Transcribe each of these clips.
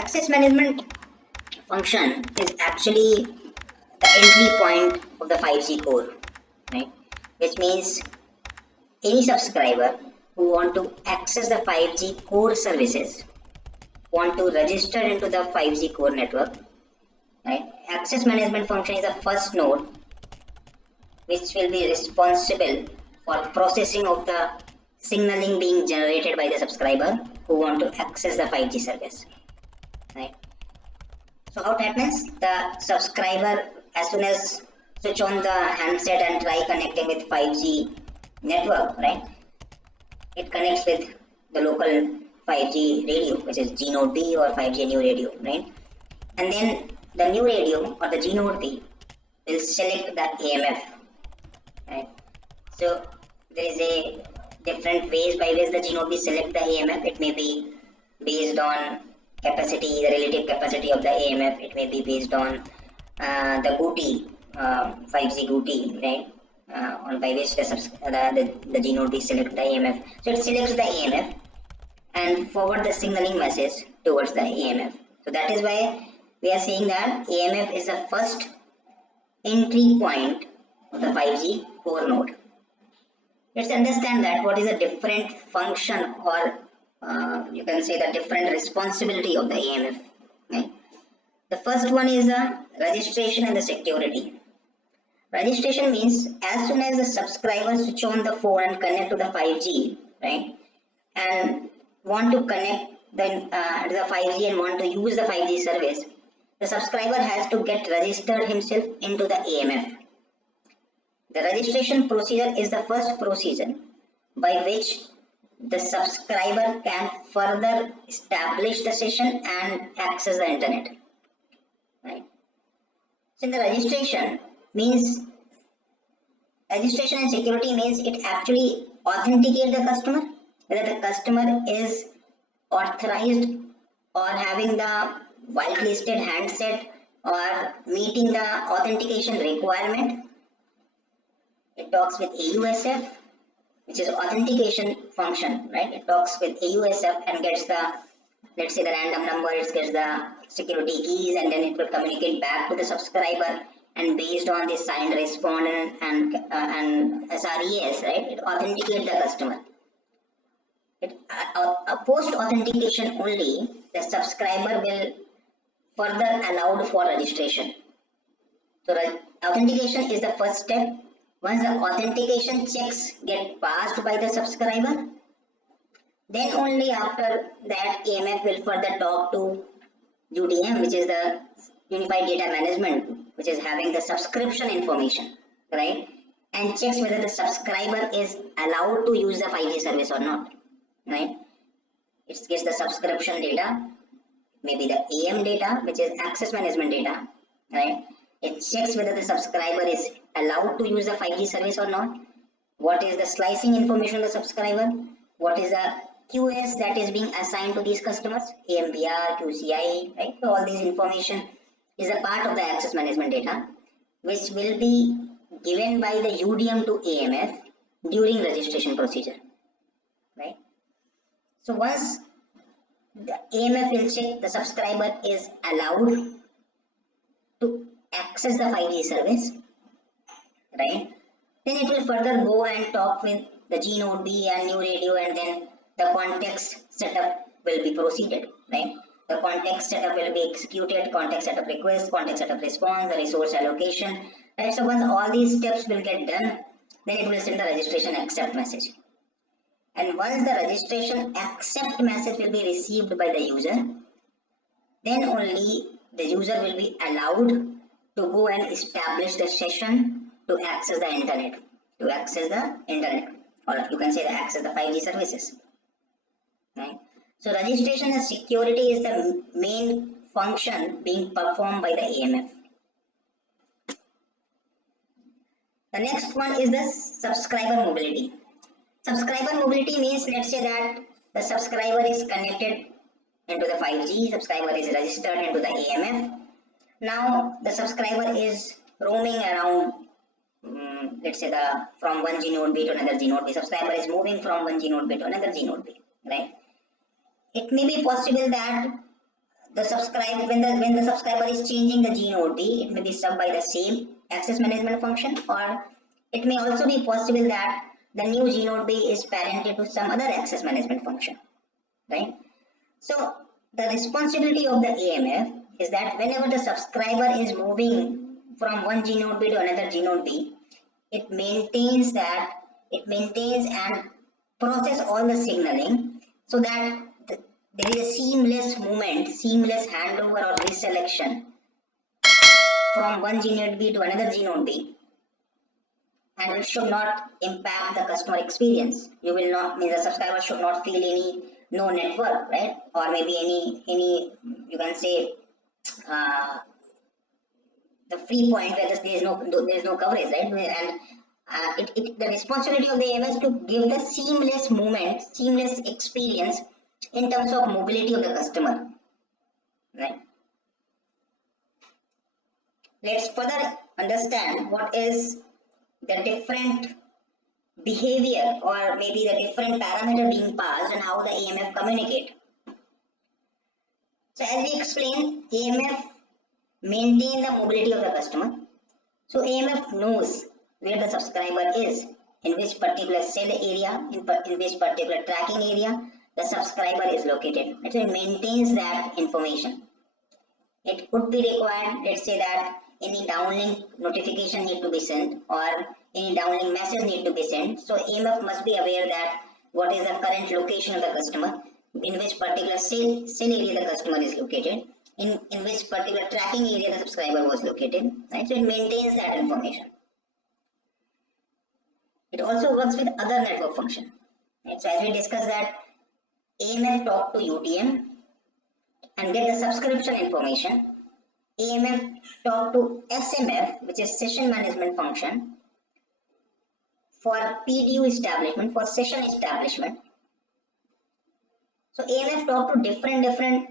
access management function is actually the entry point of the 5G core, right? Which means any subscriber who want to access the 5G core services, want to register into the 5G core network, right? Access management function is the first node which will be responsible for processing of the signaling being generated by the subscriber who want to access the 5G service, right? So how it happens? The subscriber, as soon as switch on the handset and try connecting with 5G network, right? It connects with the local 5G radio, which is G node B or 5G new radio, right? And then the new radio or the G node B will select the AMF, right? So there is a different ways by which the G node B select the AMF. It may be based on capacity, the relative capacity of the AMF. It may be based on the GUTI, 5G GUTI, right? On by which the G node B select the AMF. So it selects the AMF and forward the signaling message towards the AMF. So that is why we are saying that AMF is the first entry point of the 5G core node. Let's understand that what is a different function, or you can say the different responsibility of the AMF. Right? The first one is the registration and the security. Registration means as soon as the subscriber switch on the phone and connect to the 5G, right, and want to connect to the 5G and want to use the 5G service, the subscriber has to get registered himself into the AMF. The registration procedure is the first procedure by which the subscriber can further establish the session and access the internet. Right? So in the registration and security means it actually authenticates the customer, whether the customer is authorized or having the whitelisted handset or meeting the authentication requirement. It talks with AUSF, which is authentication function, right? It talks with AUSF and gets the, let's say, the random number, it gets the security keys, and then it will communicate back to the subscriber, and based on the signed respondent and SRES, right, it authenticates the customer. Post authentication only, the subscriber will further allowed for registration. So authentication is the first step. Once the authentication checks get passed by the subscriber, then only after that AMF will further talk to UDM, which is the Unified Data Management, which is having the subscription information, right? And checks whether the subscriber is allowed to use the 5G service or not, right? It gets the subscription data, maybe the AM data, which is access management data, right? It checks whether the subscriber is allowed to use the 5G service or not. What is the slicing information of the subscriber? What is the QS that is being assigned to these customers? AMBR, QCI, right? So all these information is a part of the access management data, which will be given by the UDM to AMF during registration procedure, right? So once the AMF will check the subscriber is allowed to access the 5G service, right? Then it will further go and talk with the G node B and new radio, and then the context setup will be proceeded, right? The context setup will be executed, context setup request, context setup response, the resource allocation, right? So once all these steps will get done, then it will send the registration accept message. And once the registration accept message will be received by the user, then only the user will be allowed to go and establish the session to access the internet, or you can say to access the 5G services, right? So registration and security is the main function being performed by the AMF. The next one is the subscriber mobility. Subscriber mobility means, let's say that the subscriber is connected into the 5G, subscriber is registered into the AMF. Now the subscriber is roaming around, let's say from one G node B to another G node B. Subscriber is moving from one G node B to another G node B, right? It may be possible that when the subscriber is changing the G node B, it may be served by the same access management function, or it may also be possible that the new G node B is parented to some other access management function, right? So the responsibility of the AMF is that whenever the subscriber is moving from one G node B to another G node B, it maintains and process all the signaling so that there is a seamless movement, seamless handover or reselection from one G node B to another G node B, and it should not impact the customer experience. You will not, mean the subscriber should not feel any no network, right? Or maybe any you can say the free point where there is no coverage, right? And the responsibility of the AMF is to give the seamless movement, seamless experience in terms of mobility of the customer, right? Let's further understand what is the different behavior or maybe the different parameter being passed and how the AMF communicate. So as we explained, AMF maintain the mobility of the customer. So AMF knows where the subscriber is, in which particular cell area, in which particular tracking area the subscriber is located. So it maintains that information. It could be required, let's say that any downlink notification need to be sent or any downlink message need to be sent. So AMF must be aware that what is the current location of the customer, in which particular cell area the customer is located, in which particular tracking area the subscriber was located, right? So it maintains that information. It also works with other network function, right? So as we discussed that AMF talk to UTM and get the subscription information. AMF talk to SMF, which is session management function, for PDU establishment, for session establishment. So AMF talk to different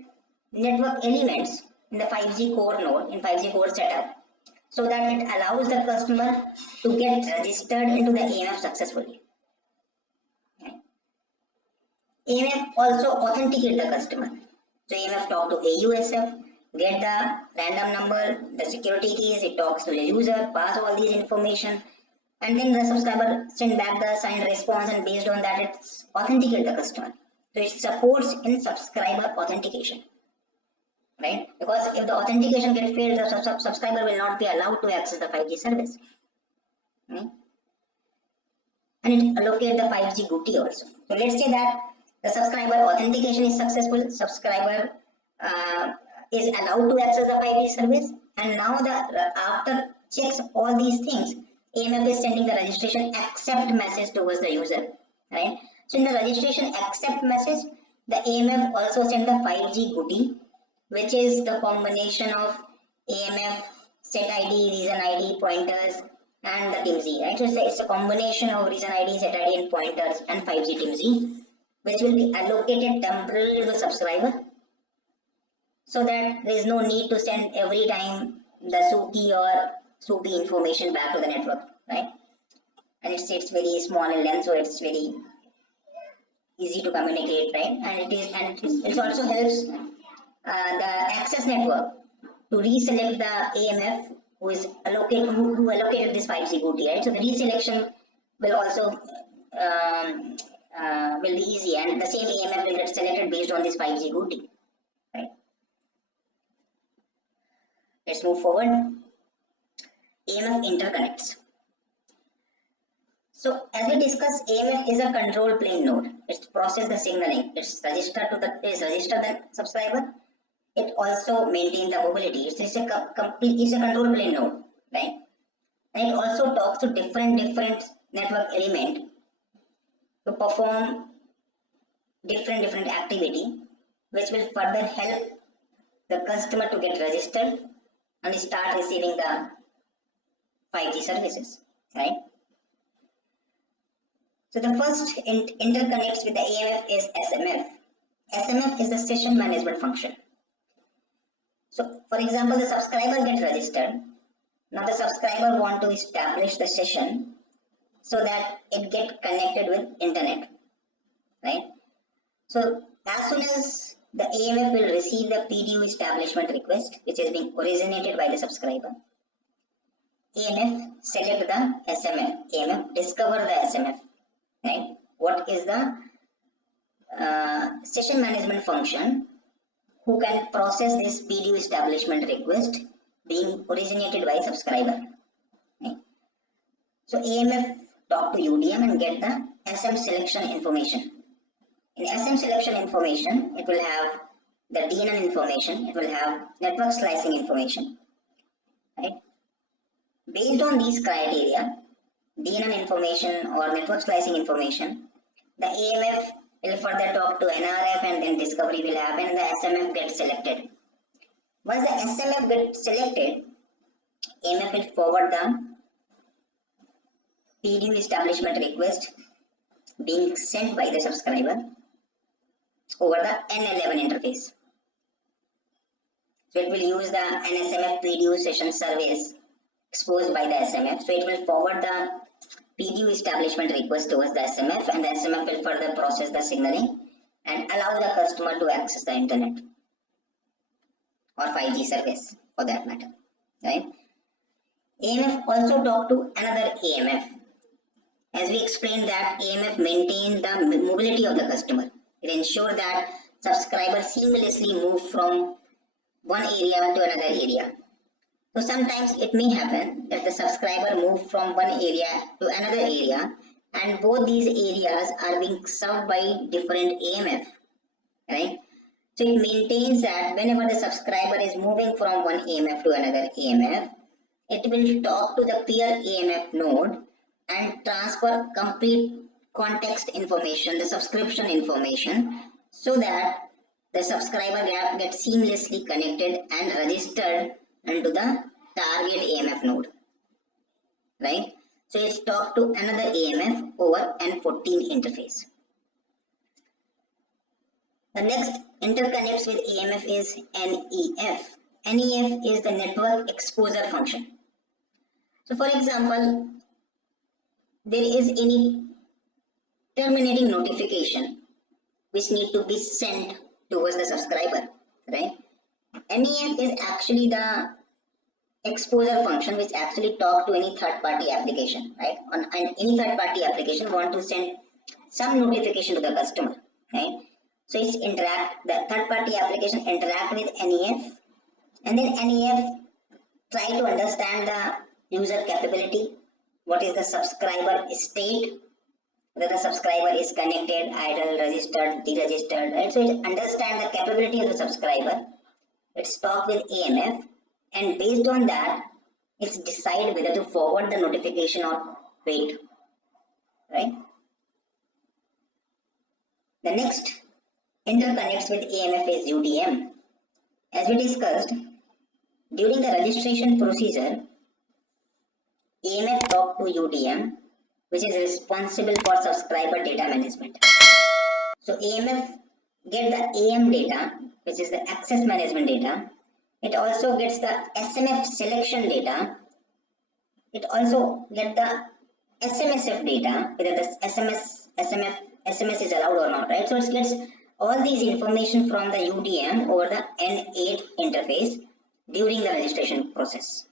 network elements in the 5G core node, in 5G core setup, so that it allows the customer to get registered into the AMF successfully. Okay. AMF also authenticate the customer. So AMF talk to AUSF, get the random number, the security keys, it talks to the user, pass all these information, and then the subscriber send back the signed response, and based on that it's authenticate the customer. So it supports in subscriber authentication, right? Because if the authentication gets failed, the subscriber will not be allowed to access the 5G service, right? And it allocate the 5G GUTI also. So let's say that the subscriber authentication is successful, subscriber is allowed to access the 5G service, and now after checks all these things, AMF is sending the registration accept message towards the user, right? So in the registration accept message, the AMF also send the 5G GUTI, which is the combination of AMF set ID, reason ID, pointers, and the TIMZ, right? So it's a combination of reason ID, set ID, and pointers, and 5G TIMZ, which will be allocated temporarily to the subscriber, so that there is no need to send every time the SUKI or SUPI information back to the network, right? And it's very small in length, so it's very easy to communicate, right? And it also helps the access network to reselect the AMF who allocated this 5G GUTI, right? So the reselection will also will be easy, and the same AMF will get selected based on this 5G GUTI, right? Let's move forward. AMF interconnects. So as we discussed, AMF is a control plane node. It's process the signaling. It's registered the subscriber. It also maintains the mobility. It's a control plane node, right? And it also talks to different network element to perform different activity, which will further help the customer to get registered and start receiving the 5G services, right? So the first interconnects with the AMF is SMF. SMF is the session management function. So for example, the subscriber gets registered. Now the subscriber want to establish the session so that it get connected with internet, right? So as soon as the AMF will receive the PDU establishment request which is being originated by the subscriber. AMF select the SMF. AMF discover the SMF. Right? What is the session management function who can process this PDU establishment request being originated by subscriber. Right? So AMF talk to UDM and get the SM selection information. In SM selection information, it will have the DNN information, it will have network slicing information. Right? Based on these criteria, DNN information or network slicing information, the AMF will further talk to NRF and then discovery will happen and the SMF gets selected. Once the SMF gets selected, AMF will forward the PDU establishment request being sent by the subscriber over the N11 interface. So it will use the NSMF PDU session service exposed by the SMF. So it will forward the PDU establishment request towards the SMF and the SMF will further process the signaling and allow the customer to access the internet or 5G service for that matter. Right? AMF also talk to another AMF. As we explained that AMF maintains the mobility of the customer. It ensures that subscribers seamlessly move from one area to another area. So sometimes it may happen that the subscriber move from one area to another area and both these areas are being served by different AMF. Right? So it maintains that whenever the subscriber is moving from one AMF to another AMF, it will talk to the peer AMF node and transfer complete context information, the subscription information, so that the subscriber gets seamlessly connected and registered into the target AMF node. Right? So it's talk to another AMF over N14 interface. The next interconnects with AMF is NEF. NEF is the network exposure function. So for example, there is any terminating notification which need to be sent towards the subscriber, right? NEF is actually the exposure function which actually talk to any third-party application, right? On any third-party application want to send some notification to the customer, right? So it's the third-party application interact with NEF, and then NEF try to understand the user capability, what is the subscriber state, whether the subscriber is connected, idle, registered, deregistered, right? So it understands the capability of the subscriber. It's talk with AMF, and based on that, it's decide whether to forward the notification or wait, right? The next interconnects with AMF is UDM. As we discussed, during the registration procedure, AMF talk to UDM, which is responsible for subscriber data management. So AMF get the AM data, which is the access management data. It also gets the SMF selection data. It also gets the SMSF data, whether the SMS is allowed or not, right? So it gets all these information from the UDM over the N8 interface during the registration process,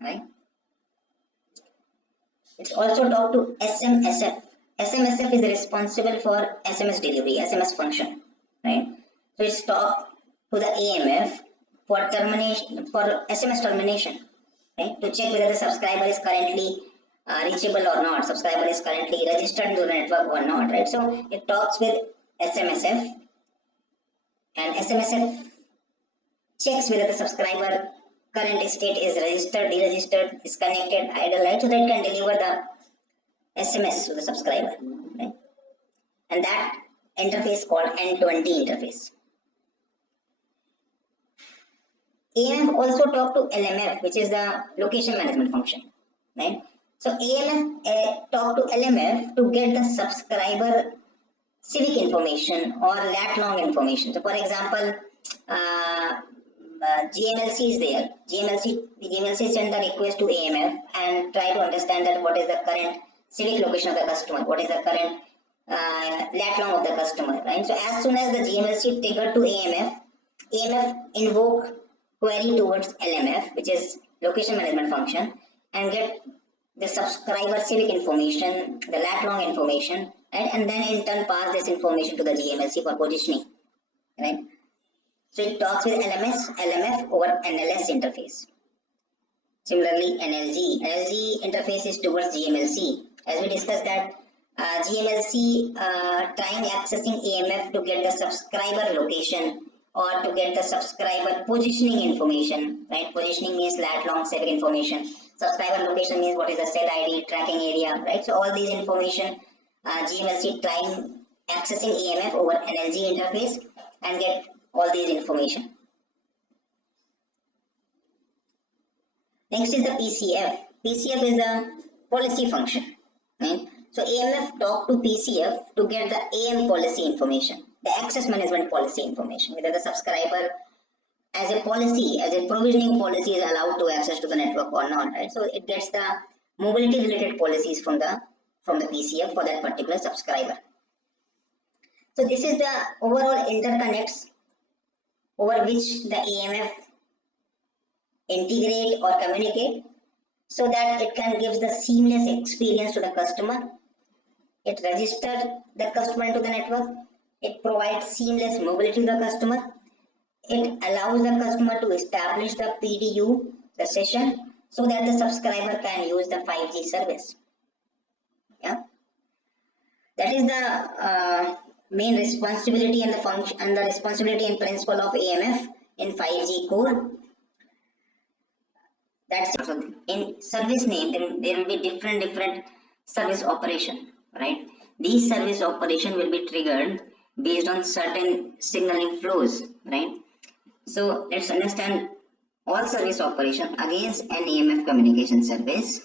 right? It's also talked to SMSF. SMSF is responsible for SMS delivery, SMS function, right? So it's talked to the AMF for termination, for SMS termination, right? To check whether the subscriber is currently reachable or not, subscriber is currently registered to the network or not, right? So it talks with SMSF, and SMSF checks whether the subscriber current state is registered, deregistered, is connected, idle, right? So that can deliver the SMS to the subscriber, right? And that interface called N20 interface. AMF also talk to LMF, which is the location management function, right? So AMF talk to LMF to get the subscriber civic information or lat long information. So for example, GMLC is there. GMLC send the request to AMF and try to understand that what is the current civic location of the customer, what is the current lat long of the customer, right? So as soon as the GMLC triggered to AMF, AMF invoke query towards LMF, which is location management function, and get the subscriber civic information, the lat long information, right? And then in turn pass this information to the GMLC for positioning, right? So it talks with LMF over NLS interface. Similarly, NLG interface is towards GMLC. As we discussed that GMLC trying accessing AMF to get the subscriber location or to get the subscriber positioning information, right? Positioning means lat long civic information. Subscriber location means what is the cell ID, tracking area, right? So all these information GMLC trying accessing AMF over NLG interface and get all these information. Next is the PCF. PCF is a policy function, right? So AMF talk to PCF to get the AM policy information, the access management policy information, whether the subscriber as a policy, as a provisioning policy is allowed to access to the network or not, right? So it gets the mobility related policies from the PCF for that particular subscriber. So this is the overall interconnects over which the AMF integrate or communicate so that it can give the seamless experience to the customer. It registers the customer into the network. It provides seamless mobility to the customer. It allows the customer to establish the PDU, the session, so that the subscriber can use the 5G service. Yeah, that is the main responsibility and the function and the responsibility and principle of AMF in 5G core. That's it. So in service name there will be different service operation, right? These service operation will be triggered based on certain signaling flows, right? So let's understand all service operation against an AMF communication service,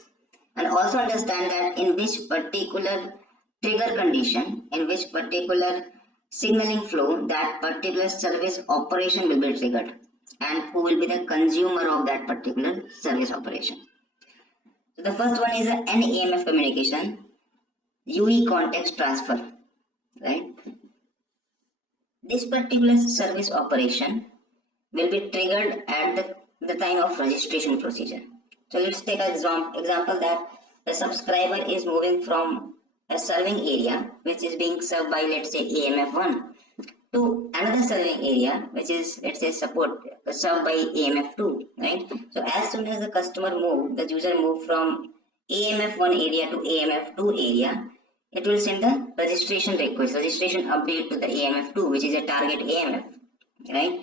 and also understand that in which particular trigger condition, in which particular signaling flow that particular service operation will be triggered, and who will be the consumer of that particular service operation. So the first one is an AMF communication, UE context transfer, right? This particular service operation will be triggered at the time of registration procedure. So let's take an example that the subscriber is moving from a serving area which is being served by, let's say, AMF1 to another serving area which is, let's say, served by AMF2, right? So as soon as the user move from AMF1 area to AMF2 area, it will send the registration request, registration update to the AMF2, which is a target AMF, right?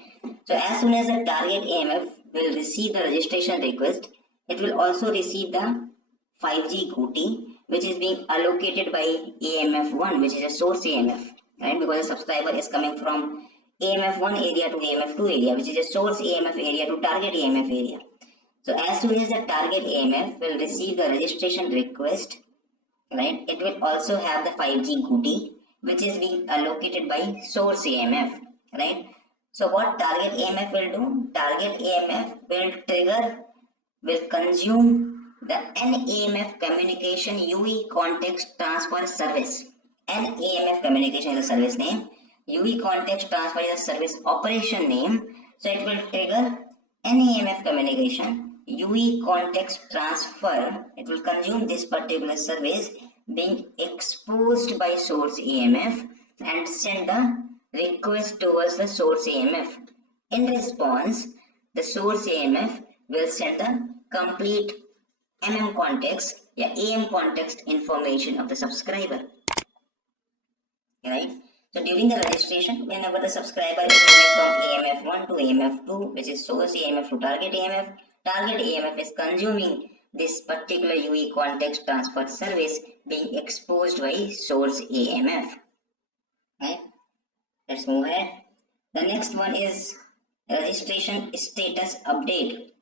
So as soon as the target AMF will receive the registration request, it will also receive the 5G GOTI, which is being allocated by AMF1, which is a source AMF, right? Because the subscriber is coming from AMF1 area to AMF2 area, which is a source AMF area to target AMF area. So as soon as the target AMF will receive the registration request, right, it will also have the 5G GOTI, which is being allocated by source AMF, right? So what target AMF will do? Target AMF will consume the NAMF communication UE context transfer service. NAMF communication is the service name. UE context transfer is the service operation name. So it will trigger NAMF communication, UE context transfer. It will consume this particular service being exposed by source AMF and send the request towards the source AMF. In response, the source AMF will send the complete AM context information of the subscriber, right? So during the registration, whenever the subscriber is moving from AMF1 to AMF2, which is source AMF to target AMF is consuming this particular UE context transfer service being exposed by source AMF, right? Let's move ahead. The next one is registration status update,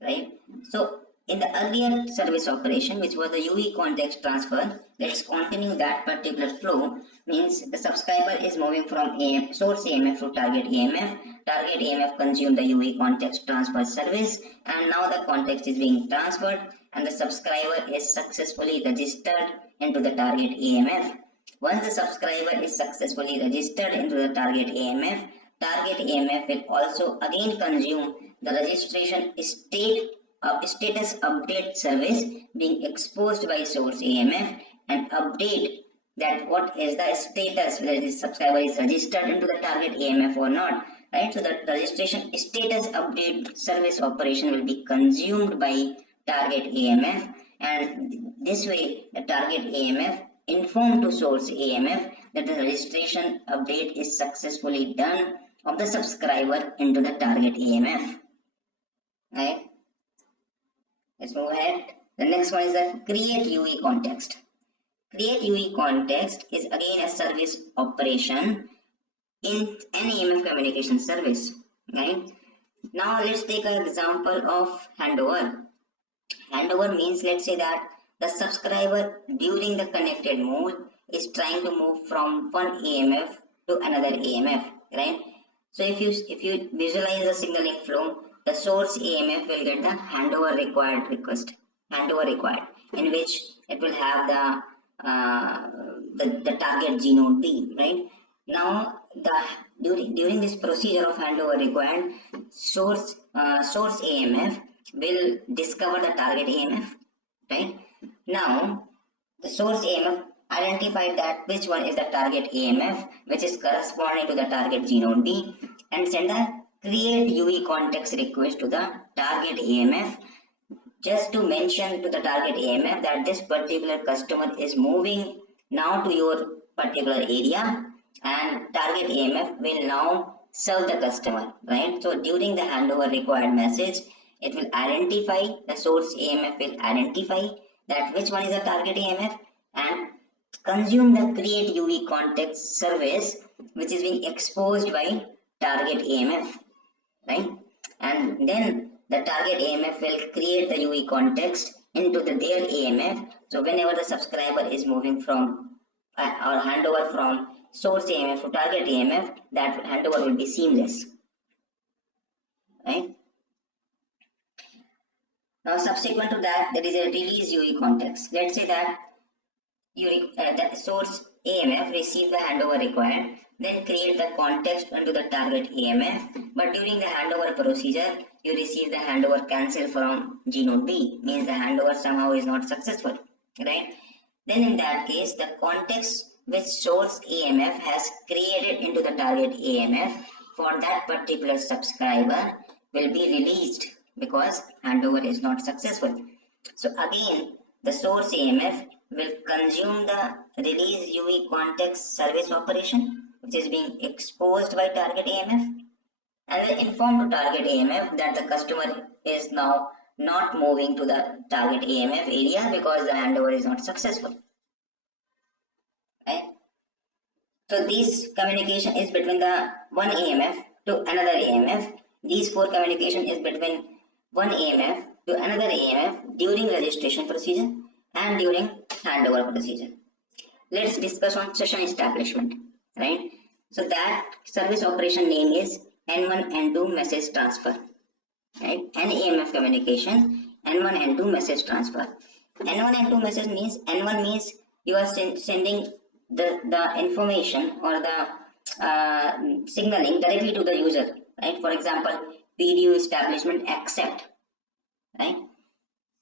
right? So in the earlier service operation, which was the UE context transfer, let's continue that particular flow. Means the subscriber is moving from source AMF to target AMF. Target AMF consumed the UE context transfer service, and now the context is being transferred and the subscriber is successfully registered into the target AMF. Once the subscriber is successfully registered into the target AMF will also again consume the registration status update service being exposed by source AMF and update that what is the status, whether this subscriber is registered into the target AMF or not, right? So the registration status update service operation will be consumed by target AMF, and this way the target AMF inform to source AMF that the registration update is successfully done of the subscriber into the target AMF. Right? Let's move ahead. The next one is the create UE context. Create UE context is again a service operation in an AMF communication service. Right? Now let's take an example of handover. Handover means, let's say that the subscriber during the connected mode is trying to move from one AMF to another AMF, right? So if you visualize the signaling flow, the source AMF will get the handover required request, in which it will have the target G node B, right? Now during this procedure of handover required, source AMF will discover the target AMF, right? Now the source AMF identified that which one is the target AMF which is corresponding to the target G node B, and send a create UE context request to the target AMF just to mention to the target AMF that this particular customer is moving now to your particular area, and target AMF will now serve the customer, right? So during the handover required message, it will identify, the source AMF will identify that which one is the target AMF and consume the create UE context service which is being exposed by target AMF, right? And then the target AMF will create the UE context into their AMF. So whenever the subscriber is moving from or handover from source AMF to target AMF, that handover will be seamless, right? Now subsequent to that, there is a release UE context. Let's say that the source AMF receive the handover required, then create the context into the target AMF, but during the handover procedure, you receive the handover cancel from G node B, means the handover somehow is not successful, right? Then in that case, the context which source AMF has created into the target AMF for that particular subscriber will be released because handover is not successful. So again, the source AMF will consume the release UE context service operation which is being exposed by target AMF, and will inform to target AMF that the customer is now not moving to the target AMF area because the handover is not successful, right? So this communication is between the one AMF to another AMF. These four communication is between one AMF to another AMF during registration procedure and during handover procedure. Let's discuss on session establishment, right? So that service operation name is N1 N2 message transfer, right? An AMF communication, N1 N2 message transfer. N1 N2 message means, N1 means you are sending the information or the signaling directly to the user, right? For example, PDU establishment accept, right?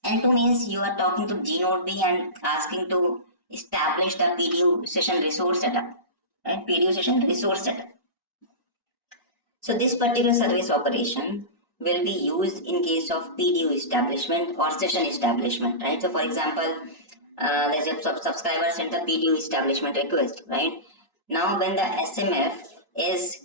N2 means you are talking to G node B and asking to establish the PDU session resource setup, right? PDU session resource setup. So this particular service operation will be used in case of PDU establishment or session establishment, right? So for example, there's a subscriber sent the PDU establishment request, right? Now when the SMF is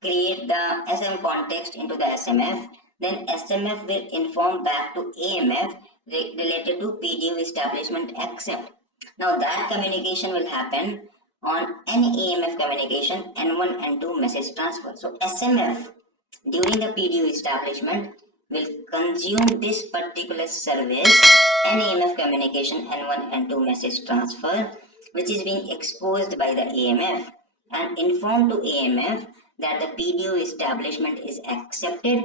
create the SM context into the SMF, then SMF will inform back to AMF related to PDU establishment accept. Now that communication will happen on any AMF communication N1 N2 message transfer. So SMF during the PDU establishment will consume this particular service AMF communication N1 N2 message transfer which is being exposed by the AMF and inform to AMF that the PDU establishment is accepted.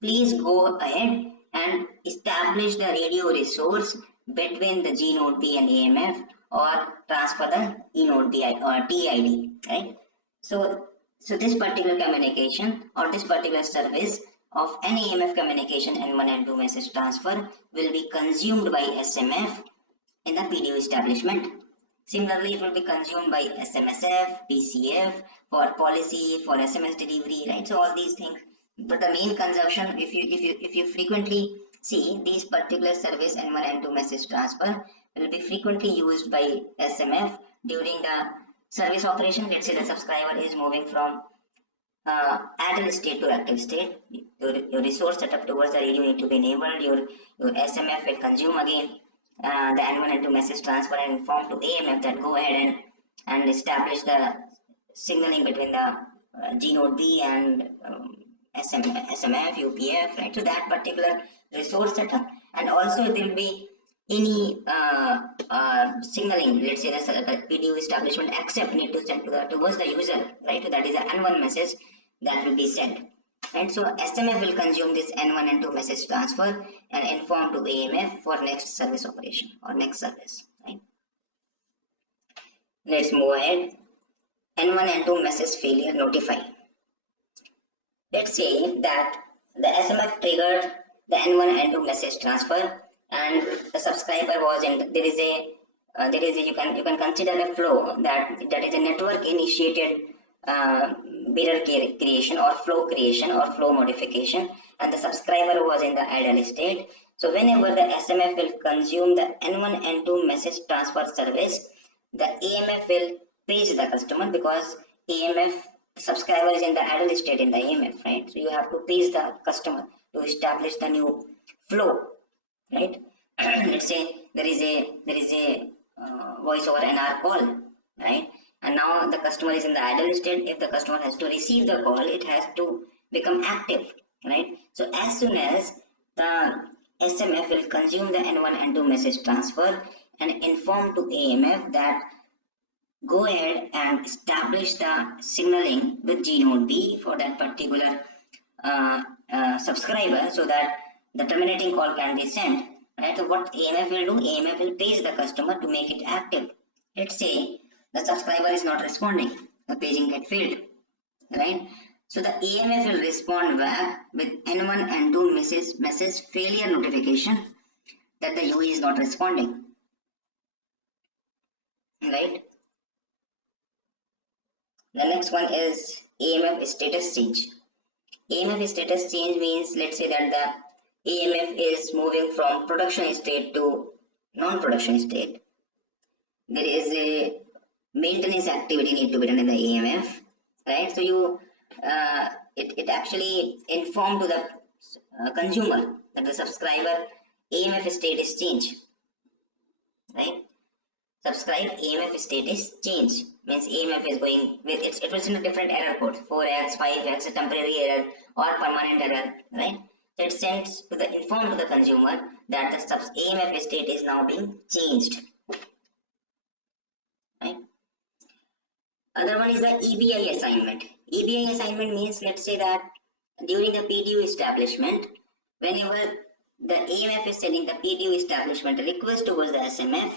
Please go ahead and establish the radio resource between the G node B and AMF or transfer the enode or TID, right? So this particular communication or this particular service of an AMF communication N1 and 2 message transfer will be consumed by SMF in the PDU establishment. Similarly, it will be consumed by SMSF, PCF for policy, for SMS delivery, right? So all these things. But the main consumption, if you frequently see these particular service N1 and 2 message transfer will be frequently used by SMF during the service operation. Let's say the subscriber is moving from idle state to active state. Your resource setup towards the radio need to be enabled. Your SMF will consume again the N1 and 2 message transfer and inform to AMF that go ahead and establish the signaling between the G node B and SMF, UPF, right? So that particular resource setup, and also there will be any signaling. Let's say the PDU establishment accept need to send towards the user, right? So that is an N1 message that will be sent. And so SMF will consume this N1 and 2 message transfer and inform to AMF for next service operation or next service, right? Let's move ahead. N1 and 2 message failure notify. Let's say that the SMF triggered the N1 and 2 message transfer and the subscriber was in, there is a you can consider a flow that is a network initiated bearer creation or flow modification, and the subscriber was in the idle state. So whenever the SMF will consume the N1 and 2 message transfer service, the AMF will page the customer, because AMF subscriber is in the idle state in the AMF, right? So you have to page the customer to establish the new flow, right? Let's say there is a voice over NR call, right? And now the customer is in the idle state. If the customer has to receive the call, it has to become active, right? So as soon as the SMF will consume the N1 and 2 message transfer and inform to AMF that go ahead and establish the signaling with G node B for that particular subscriber, so that the terminating call can be sent, right? So what AMF will do, AMF will page the customer to make it active. Let's say the subscriber is not responding, the paging get failed, right? So the AMF will respond back with N1 and 2 message failure notification that the UE is not responding, right? The next one is AMF status change. AMF status change means, let's say that the AMF is moving from production state to non-production state. There is a maintenance activity need to be done in the AMF, right? So you it actually inform to the consumer that the subscriber AMF state is change, right? Subscribe AMF state is change means AMF is going with it was in a different error code, 4x, 5x, a temporary error or permanent error, right? So it sends to the inform to the consumer that the AMF state is now being changed, right? Other one is the EBI assignment. EBI assignment means, let's say that during the PDU establishment, whenever the AMF is sending the PDU establishment request towards the SMF,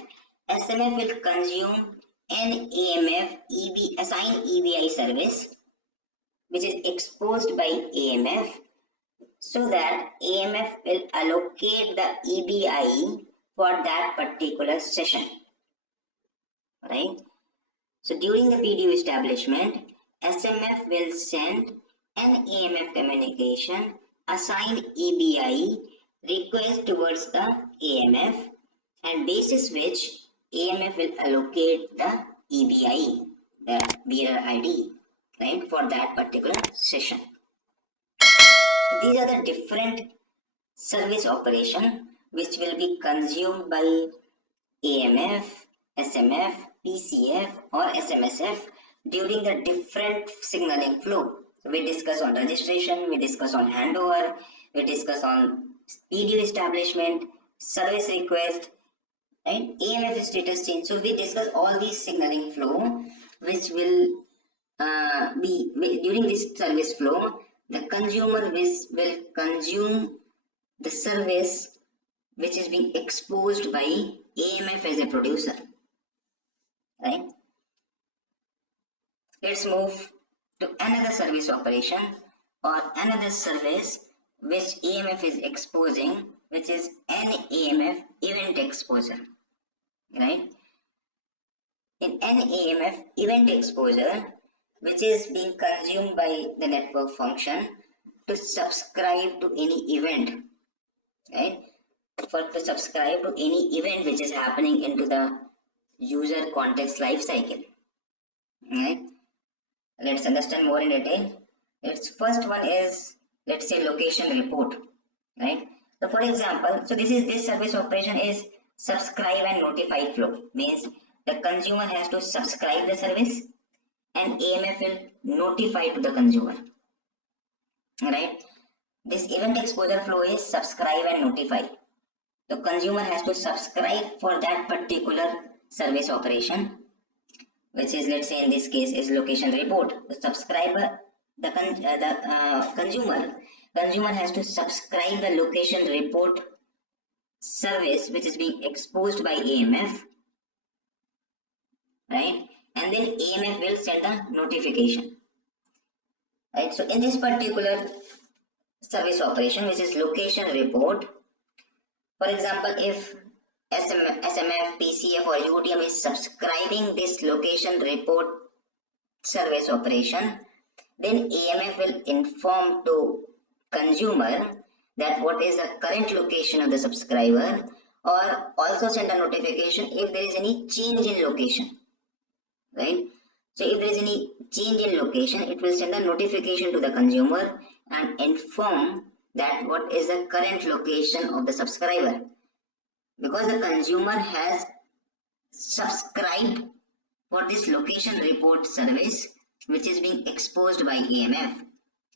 SMF will consume an AMF assign EBI service which is exposed by AMF, so that AMF will allocate the EBI for that particular session, right? So during the PDU establishment, SMF will send an AMF communication assign EBI request towards the AMF, and basis which AMF will allocate the EBI, the bearer ID, right, for that particular session. So these are the different service operation which will be consumed by AMF, SMF, PCF or SMSF during the different signaling flow. So we discuss on registration, we discuss on handover, we discuss on PDU establishment, service request, right, AMF status change. So we discuss all these signaling flow which will be during this service flow. The consumer will consume the service which is being exposed by AMF as a producer, right? Let's move to another service operation or another service which AMF is exposing, which is an AMF event exposure, right? In an AMF event exposure, which is being consumed by the network function to subscribe to any event, right? To subscribe to any event which is happening into the user context lifecycle, right? Let's understand more in detail. Its first one is, let's say, location report, right? So for example, so this service operation is subscribe and notify flow, means the consumer has to subscribe the service and AMF will notify to the consumer, right? This event exposure flow is subscribe and notify. The consumer has to subscribe for that particular service operation, which is, let's say in this case, is location report. The subscriber, consumer has to subscribe the location report service which is being exposed by AMF, right? And then AMF will send a notification, right? So in this particular service operation, which is location report, for example, if SMF, PCF or UTM is subscribing this location report service operation, then AMF will inform to consumer that what is the current location of the subscriber, or also send a notification if there is any change in location, right? So if there is any change in location, it will send a notification to the consumer and inform that what is the current location of the subscriber, because the consumer has subscribed for this location report service which is being exposed by AMF,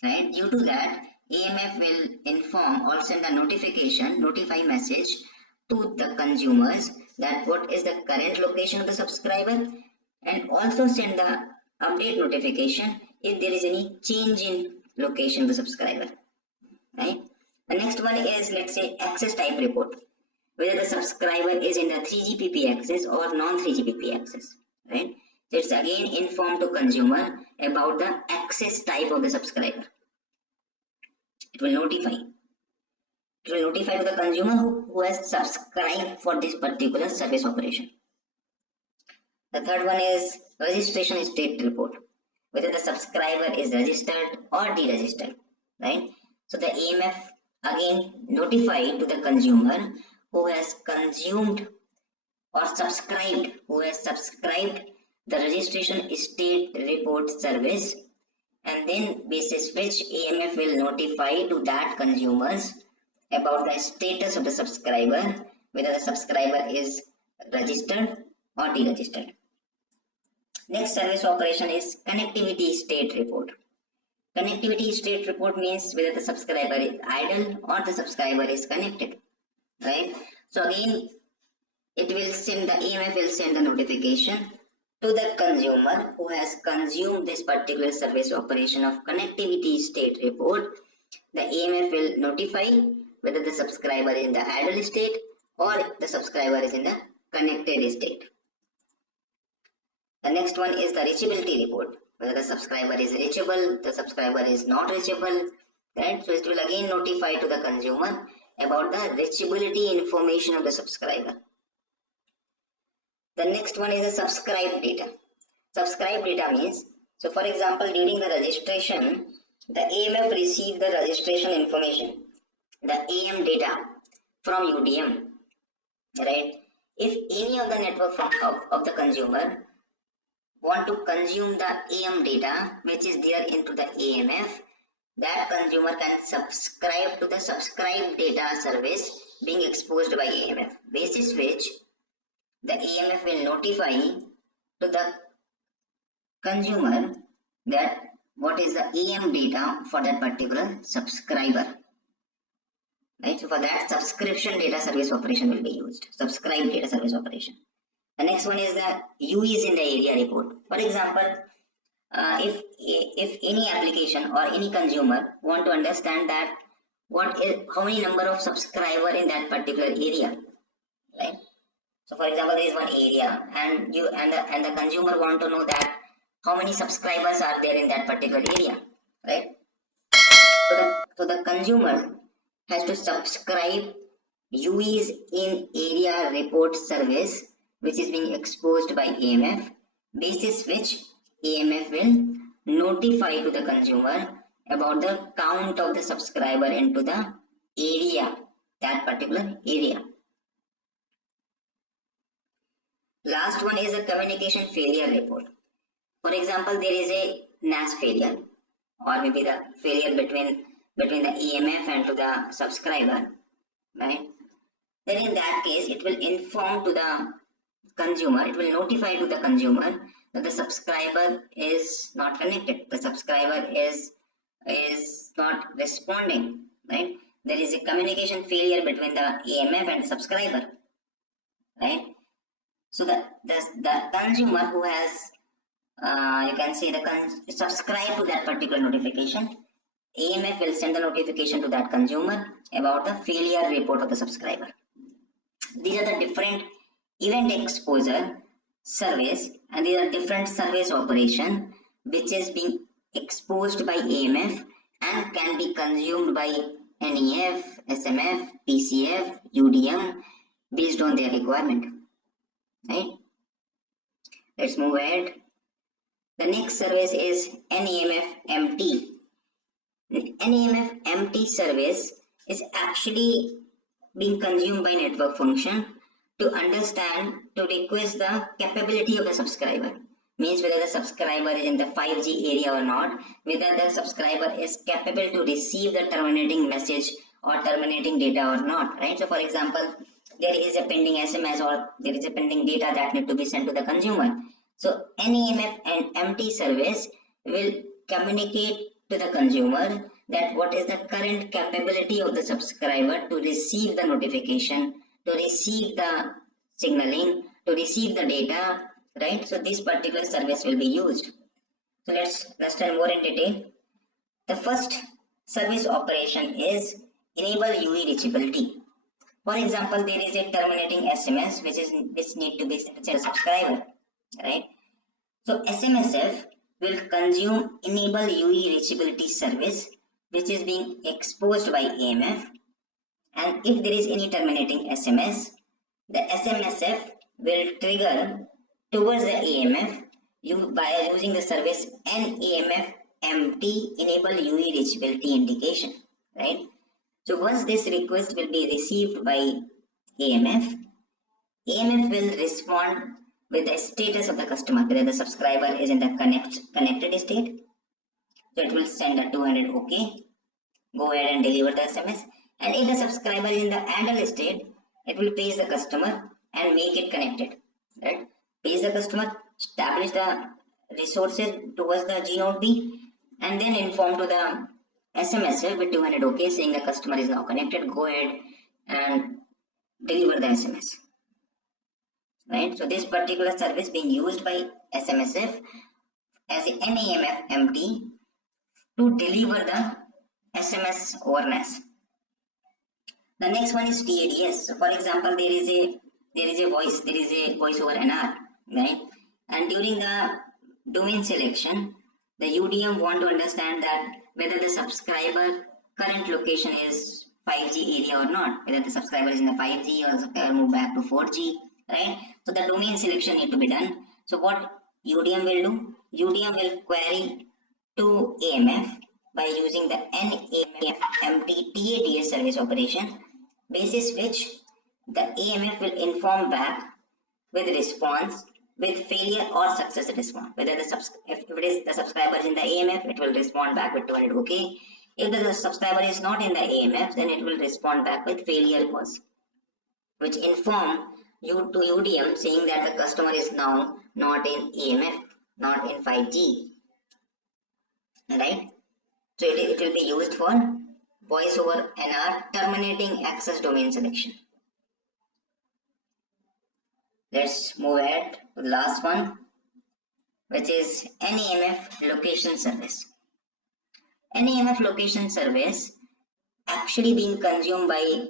right? Due to that, AMF will inform or send a notify message to the consumers that what is the current location of the subscriber, and also send the update notification if there is any change in location of the subscriber, right? The next one is, let's say, access type report, whether the subscriber is in the 3GPP access or non-3GPP access, right? So it's again informed to consumer about the access type of the subscriber. It will notify to the consumer who has subscribed for this particular service operation. The third one is registration state report, whether the subscriber is registered or deregistered, right? So the AMF again notified to the consumer who has consumed or subscribed, the registration state report service, and then basis which AMF will notify to that consumers about the status of the subscriber, whether the subscriber is registered or deregistered. Next service operation is connectivity state report. Connectivity state report means whether the subscriber is idle or the subscriber is connected, right? So again, AMF will send the notification to the consumer who has consumed this particular service operation of connectivity state report. The AMF will notify whether the subscriber is in the idle state or the subscriber is in the connected state. The next one is the reachability report, whether the subscriber is reachable, the subscriber is not reachable, right? So it will again notify to the consumer about the reachability information of the subscriber. The next one is the subscribe data. Subscribe data means, so for example, during the registration, the AMF received the registration information, the AM data from UDM, right? If any of the network of the consumer want to consume the AM data which is there into the AMF, that consumer can subscribe to the subscribe data service being exposed by AMF, basis which the AMF will notify to the consumer that what is the AM data for that particular subscriber, right? So for that, subscription data service operation will be used, subscribe data service operation. The next one is the UEs in the area report. For example, if any application or any consumer want to understand that how many number of subscriber in that particular area, right? So for example, there is one area, and the consumer want to know that how many subscribers are there in that particular area, right? So the consumer has to subscribe UEs in area report service, which is being exposed by AMF, basis which AMF will notify to the consumer about the count of the subscriber into the area, that particular area. Last one is a communication failure report. For example, there is a NAS failure, or maybe the failure between the AMF and to the subscriber, right? Then in that case, it will inform to the consumer, it will notify to the consumer that the subscriber is not connected, the subscriber is not responding, right? There is a communication failure between the AMF and the subscriber, right? So the consumer who has you can say subscribe to that particular notification, AMF will send the notification to that consumer about the failure report of the subscriber. These are the different event exposure service, and these are different service operation which is being exposed by AMF and can be consumed by NEF, SMF, PCF, UDM based on their requirement, right? Let's move ahead. The next service is NAMF MT. NAMF MT service is actually being consumed by network function to understand, to request the capability of the subscriber. Means whether the subscriber is in the 5G area or not, whether the subscriber is capable to receive the terminating message or terminating data or not, right? So for example, there is a pending SMS or there is a pending data that need to be sent to the consumer. So NAMF and MT service will communicate to the consumer that what is the current capability of the subscriber to receive the notification, to receive the signaling, to receive the data, right? So this particular service will be used. So let's understand more in detail. The first service operation is enable UE reachability. For example, there is a terminating SMS which need to be sent to the subscriber, right? So SMSF will consume enable UE reachability service which is being exposed by AMF, and if there is any terminating SMS, the SMSF will trigger towards the AMF by using the service NAMF MT enable UE reachability indication, right? So once this request will be received by AMF will respond with the status of the customer, whether the subscriber is in the connected state. So it will send a 200 OK, go ahead and deliver the SMS. And if the subscriber is in the idle state, it will page the customer and make it connected, right? Page the customer, establish the resources towards the G node B, and then inform to the SMS with 200 OK saying the customer is now connected. Go ahead and deliver the SMS, right? So this particular service being used by SMSF as a NAMF MT to deliver the SMS over NAS. The next one is TADS. So for example, there is a voice over NR, right? And during the domain selection, the UDM want to understand that whether the subscriber current location is 5G area or not, whether the subscriber is in the 5G or the subscriber move back to 4G, right? So the domain selection need to be done. So what UDM will do? UDM will query to AMF by using the NAMF MT TADS service operation, basis which the AMF will inform back with response with failure or success response. Whether if it is the subscriber is in the AMF, it will respond back with 200 OK. If the subscriber is not in the AMF, then it will respond back with failure cause, which inform you to UDM saying that the customer is now not in AMF, not in 5G, right? So it will be used for voice over NR terminating access domain selection. Let's move ahead to the last one, which is NAMF location service. NAMF location service actually being consumed by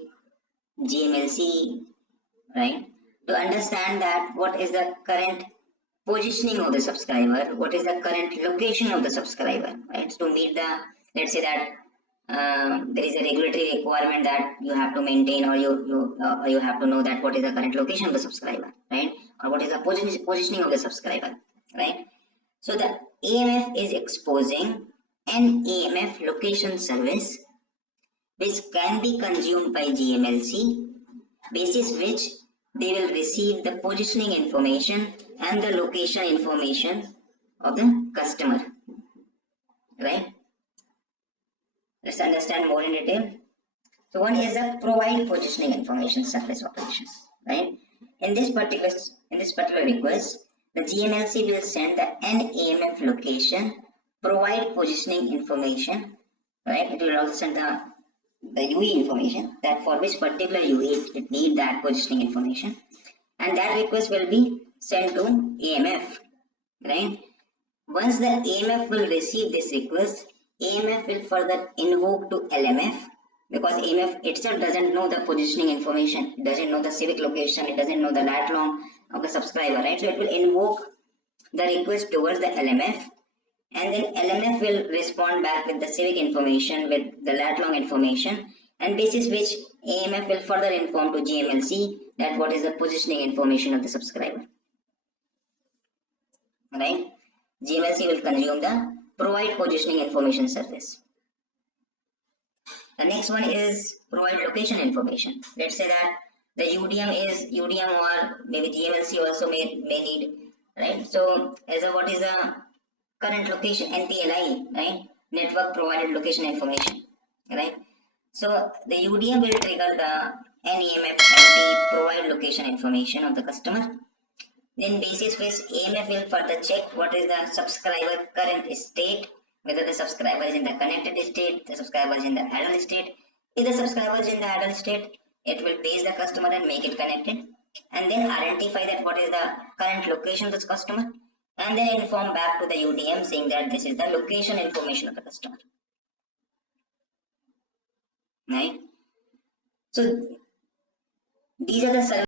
GMLC, right? to understand that what is the current positioning of the subscriber, what is the current location of the subscriber, right? To meet the, let's say that there is a regulatory requirement that you have to maintain, or you have to know that what is the current location of the subscriber, right? Or what is the positioning of the subscriber, right? So the AMF is exposing an AMF location service which can be consumed by GMLC, basis which they will receive the positioning information and the location information of the customer, right? Let's understand more in detail. So one is a provide positioning information service operations, right? In this particular request, the GMLC will send the NAMF location, provide positioning information, right? It will also send the UE information, that for which particular UE it need that positioning information, and that request will be sent to AMF, right? Once the AMF will receive this request, AMF will further invoke to LMF, because AMF itself doesn't know the positioning information, it doesn't know the civic location, it doesn't know the lat long of the subscriber, right? So it will invoke the request towards the LMF, and then LMF will respond back with the civic information, with the lat long information, and basis which AMF will further inform to GMLC that what is the positioning information of the subscriber, right? GMLC will consume the provide positioning information service. The next one is provide location information. Let's say that the UDM or maybe GMLC also may need, right? So as a what is the current location, NPLI, right? Network provided location information, right? So the UDM will trigger the NAMF MP provide location information of the customer. Then basis which AMF will further check what is the subscriber current state, whether the subscriber is in the connected state, the subscriber is in the idle state. If the subscriber is in the idle state, it will page the customer and make it connected, and then identify that what is the current location of this customer, and then inform back to the UDM saying that this is the location information of the customer, right? So these are the